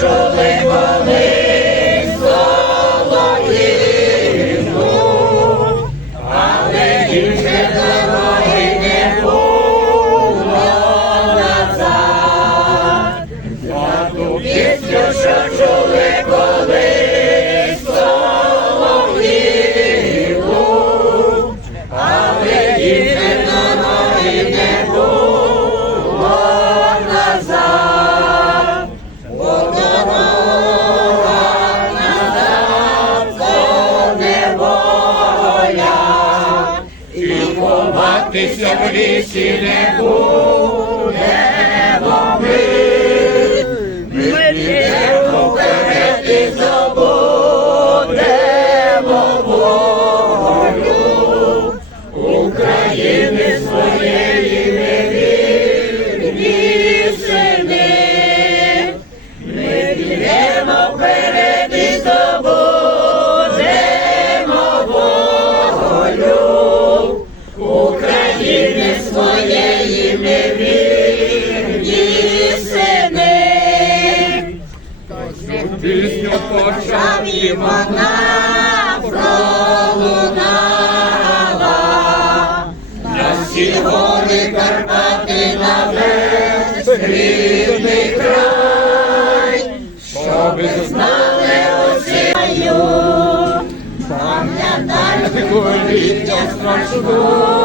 control Ховатися в лісі не будемо. одна пролунала, на всі гори Карпати на весь рідний край, щоб знали осію, пам'ятальнику ліття страшної.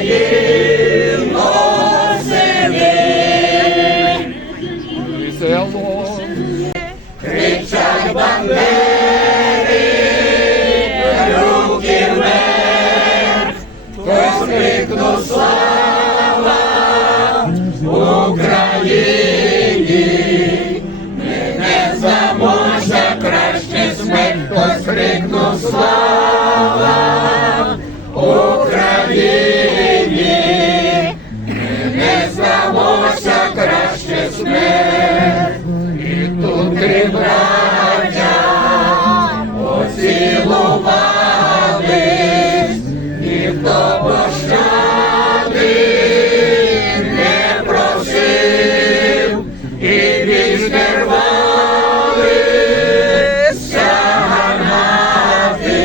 Твоїм село. Кричать бандери, руки вверх, хтось крикнув слава Україні. Ми не здамося, краще смерть, хтось крикнув слава. ніхто пощади не просив, і більш не рвалися гармати,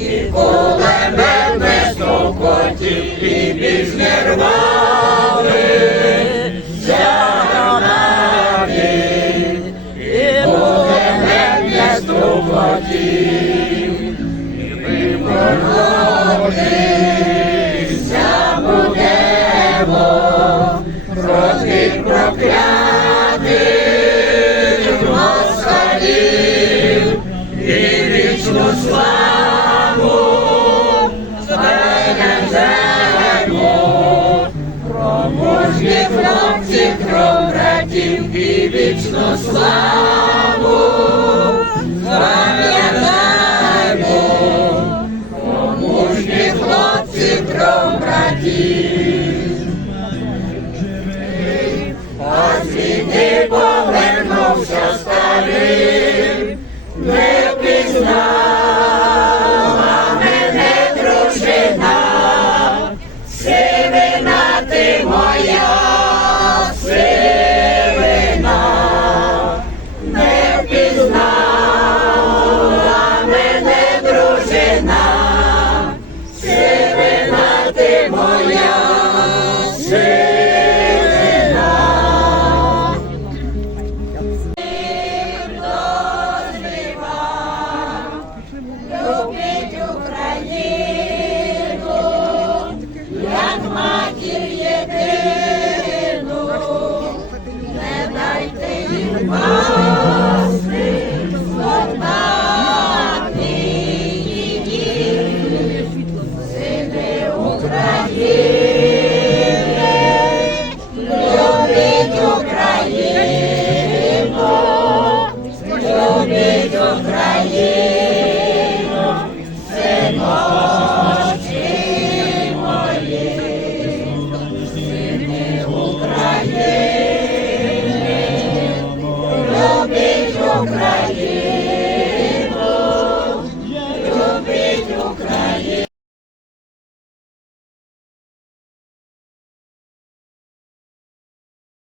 і кулемет не стукотів, і більш не рвалися гармати, і кулемет не Krishna Swaha.